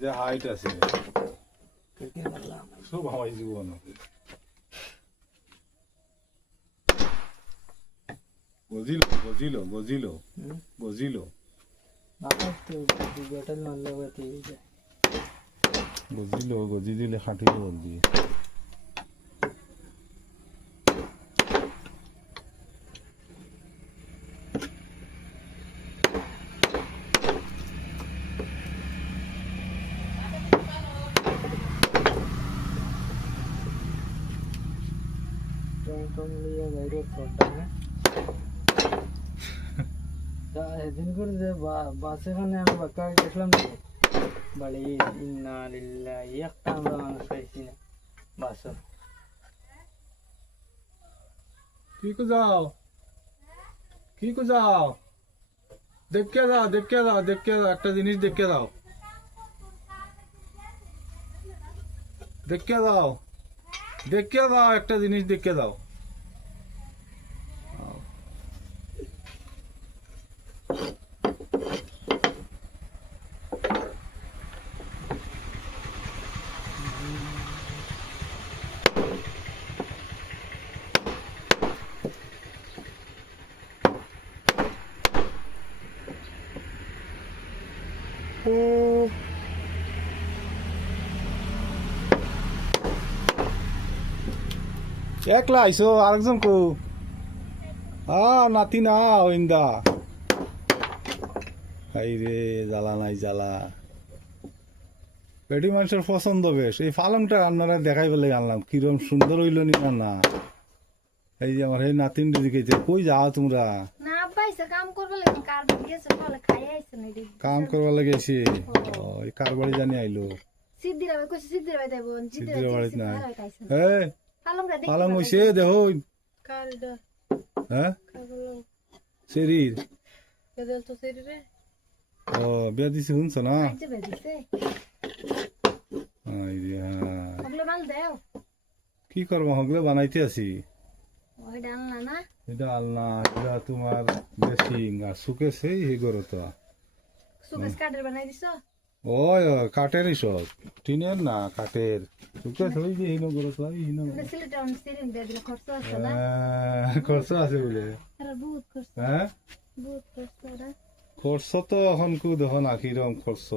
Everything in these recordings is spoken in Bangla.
যে হাইট আছে সব হাওয়াই জীবন গজিল গজিল গজিল গজিল গজিল গজি দিলে খাটিল জলদি সেদিন করে যে বাসে খানে আমি বাক্কা দেখলাম বাড়ি ইন্না লিল্লাহি একটা আমরা মানুষ পাইছি না বাস কি কো যাও দেখে যাও একটা জিনিস দেখে যাও একটা জিনিস দেখে যাও একলা আইসো আরেকজন কো নাতি না ইন্দা হাই রে জ্বালা নাই জ্বালা পেটি মানুষের পছন্দ বেশ এই পালংটা আপনারা দেখাই বলে আনলাম কিরম সুন্দর হইল নি না এই যে আমার এই নাতিন দিকে কই যাও তোমরা কাম করবার লাগে এসে ওই কার বাড়ি জানি আইলো সিদ্ধির বাড়িতে নাই পালং হইছে দেখো হ্যাঁ শরীর ও বিয়া দিছে শুনছ না কি করবো হগলে বানাইতে আছি এটা আলনা এটা তোমার বেশিং আর সুকেছে এই গরো তো ওই কাঠেরই সব টিনের না কাঠের সুকেশ ওই যে হিনো গরো তো হিনো খরচ আছে বলে হ্যাঁ খরচ তো এখন কু দেখো না কিরম খরচ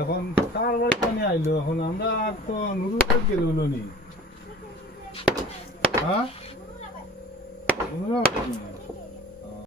এখন কার বাড়ি পানি আইলো এখন আমরা তো নুরুতে গেল নি হ্যাঁ